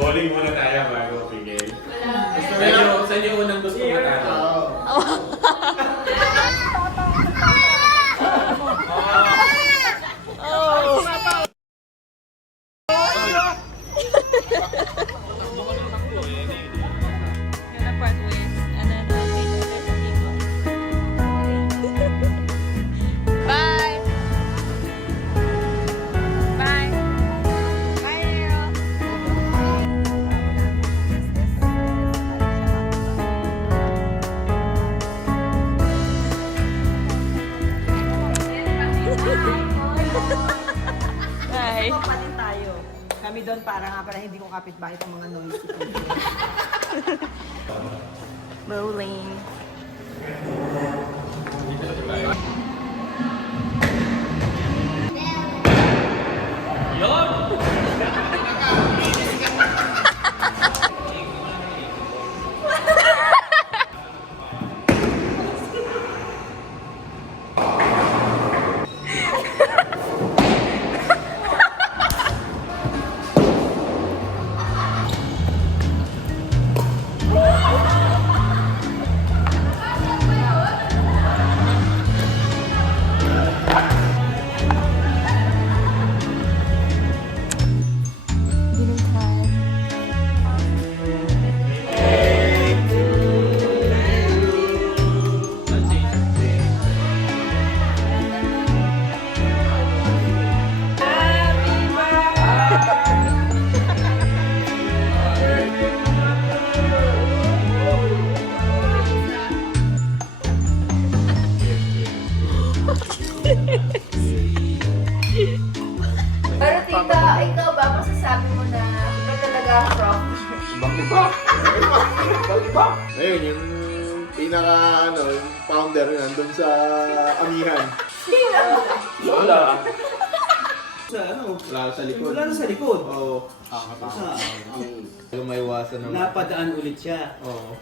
Bowling muna tayo bago pigil. Saan yung unang gusto mo tayo? Papanin tayo. Kami doon para hindi ko kapitbahay ng mga noisy. Bowling. Pero tita, ikaw ba masasabi mo na iba talaga ang prof? Ibang-iba. Ibang-iba. Ayun, yung pinaka, yung founder nandun sa amihan. Wala. Sa ano? Wala sa likod. Wala na sa likod. Oo. Sa, Yung may iwasan naman. napadaan ulit siya. Oo.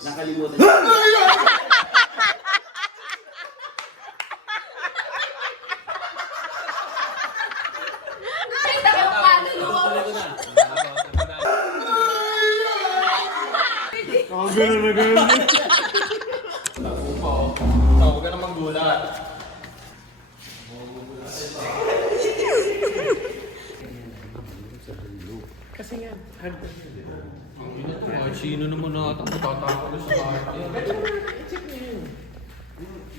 Nakalimutan siya. Kita yung kaluluwa mo. Gano'n na gano'n. Huwag ka namang gulat. Sino naman natin matatakot sa party? I-check niyo yun.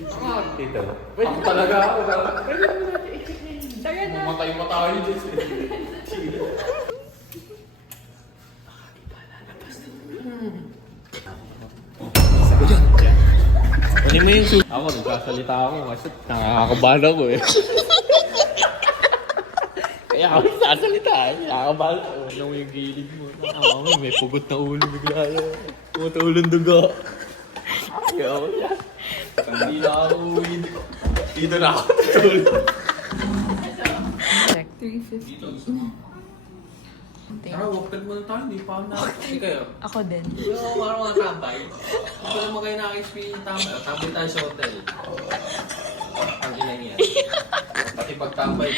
Ang arte ito. Ako talaga ako. Pwede naman natin i-check niyo yun. Mamatay mo tayo dyan. Kunin mo yung suit. Ako, nagsasalita ako kasi nakakabahan ako eh. Kaya ako nagsasalita eh. Nakakabahan ako. Alam mo yung gilid mo. Ako, may pugot na ulo bigla yun. Pugot na ulong dugo. Kaya ako yan. Hindi na ako uwi. Dito na ako tutulog. Check. 350. Tara, walk tag muna tayo. Hindi pa ako nakakasi kayo. Ako din. Hindi ako parang mga tambay. Hindi ko naman kayo nakaka-experience yung tambay. Tambay tayo sa hotel. Ang ilang yan. Pati pagtambay,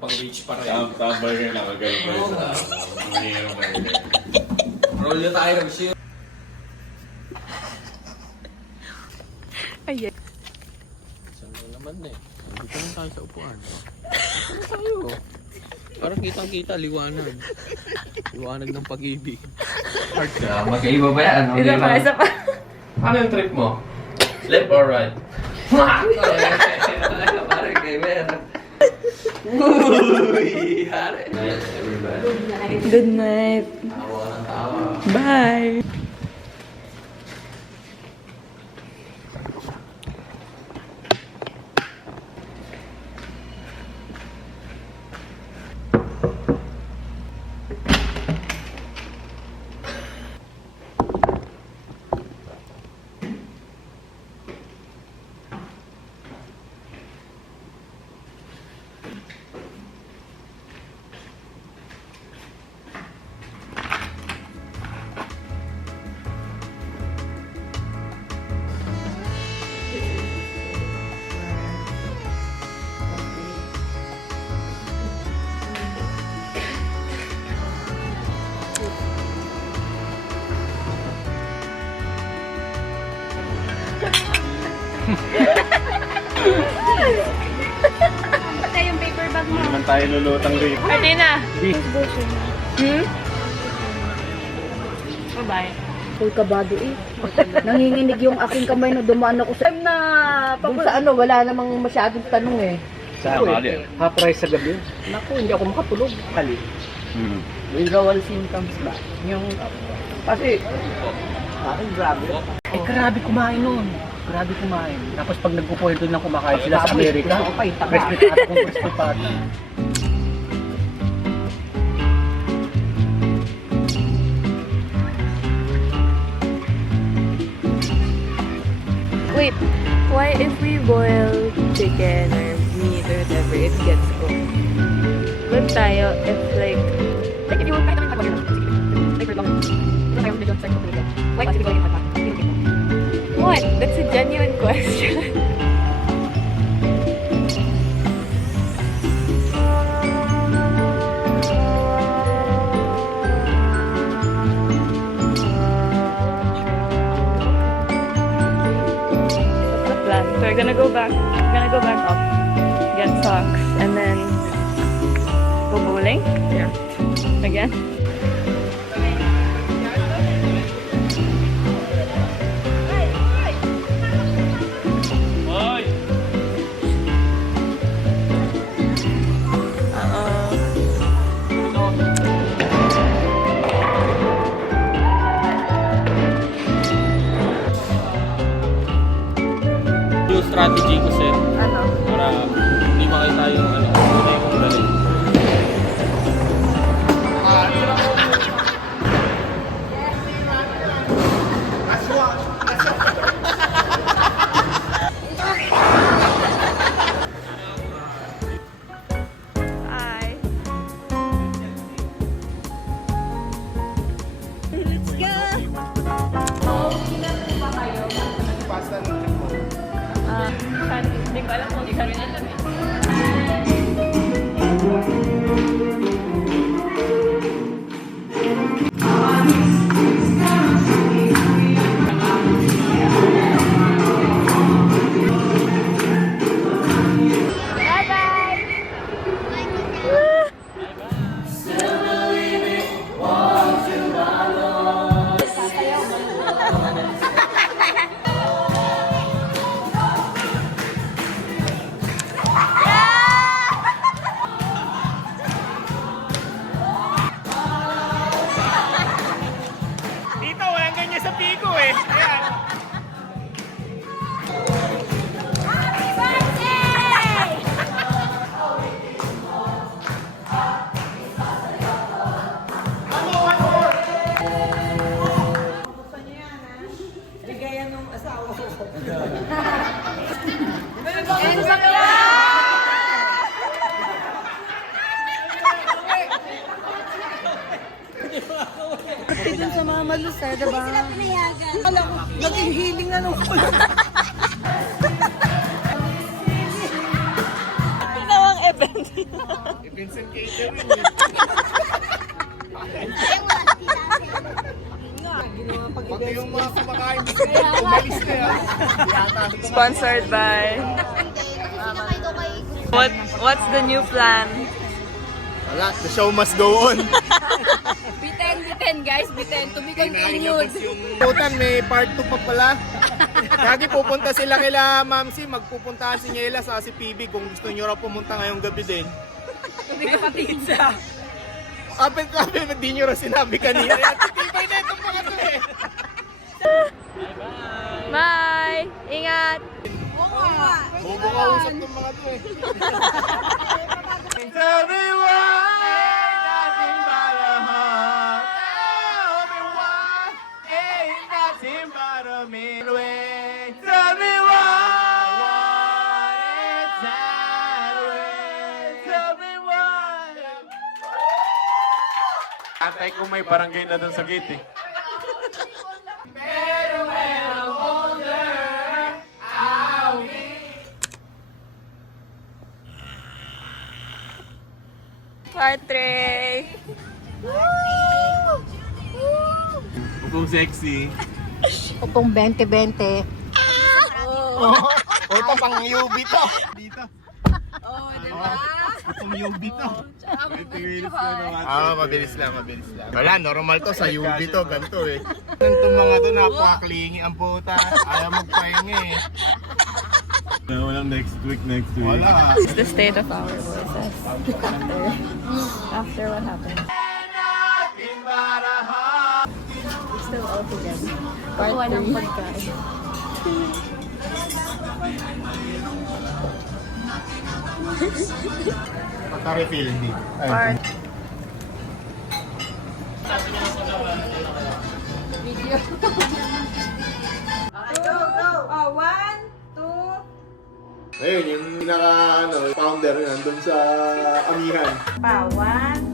pang beach pa rin. Tambay kayo nakagaling pa Oo nga. Mahirap kayo. Roll na tayo ng shit. Ayan. Saan mo naman eh. Dito lang tayo sa upuan. Dito tayo. Parang kitang-kita, liwanag. Liwanag ng pag-ibig. Hard ka. Magkaiba ba yan? Isa pa, isa pa. Ano yung trip mo? Left or right? Parang kayo meron. Uy! Hari. Night, everybody. Good night. Tawa ng tawa. Bye. Pati yung paper bag mo. naman tayo lulutang rito. Martina! Di. Bye-bye. Full kabado eh. Nanginginig yung aking kamay na dumaan ako sa... na dun sa ano, wala namang masyadong tanong eh. Sa mali. Half price sa gabi. Naku, hindi ako makatulog. Kali. Withdrawal symptoms ba? Yung... Kasi... grabe. Eh, grabe kumain nun. Grabe kumain. Tapos pag nagpupuwento ng kumakain sila sa Amerika, respetado kung respetado. Wait, why if we boil chicken or meat or whatever, it gets cooked? But tayo, if like... Like, if you kahit naman mag-order lang, paper lang. Ito tayo medyo sa ito. Why? Kasi ito yung What? That's a genuine question. What's the plan? So we're gonna go back up, get socks, and then go bowling? Yeah. Again? Hoy! Yung strategy ko, sir. Ano? Para hindi makita yung ano, kulay kong galing. Hi. Hindi ko alam kung di ka rin alam eh. Dito, walang ganyan sa Pico eh. Ayan. Ligayan ng asawa ko. Pati dun sa mga malusa, diba? Hindi sila pinayagan. Alam ko, naging healing na nung kulang. Ginawang event. Vincent Catering. Pati yung mga kumakain dito, umalis na yan. Sponsored by... What's the new plan? Wala, the show must go on. Biten guys, biten. To be continued. Putan, may part 2 pa pala. Lagi pupunta sila kila Mamsi, magpupuntahan si Niela sa si PB kung gusto nyo raw pumunta ngayong gabi din. Hindi ka pizza. Kapit, hindi nyo raw sinabi kanina. Titibay na itong mga to eh. Bye! Ingat! Bobo ka usap ng mga to eh. Tell me why nothing but a heart. Tell me why ain't nothing but a midway. Tell me why it's that way. Tell me why. Antay ko may barangay na dun sa gate eh. Pero when I'm older, I'll be Patrick! Upong sexy. Upong 20-20. Ito pang UV to. Dito. Oh, di ba? Itong UV to. Ah, mabilis lang. Wala, normal to. Sa UV to, ganito eh. Itong mga to, napakaklingi ang puta. Ayaw magpahinga eh. Walang next week. Wala. It's the state of our voices after what happened. We're still all together. Part 3. pagkain. Maka-refill din. Part Okay, go, go. Oh, 1, 2, Ayun, yung pinaka, founder nandun sa amihan. pa. 1,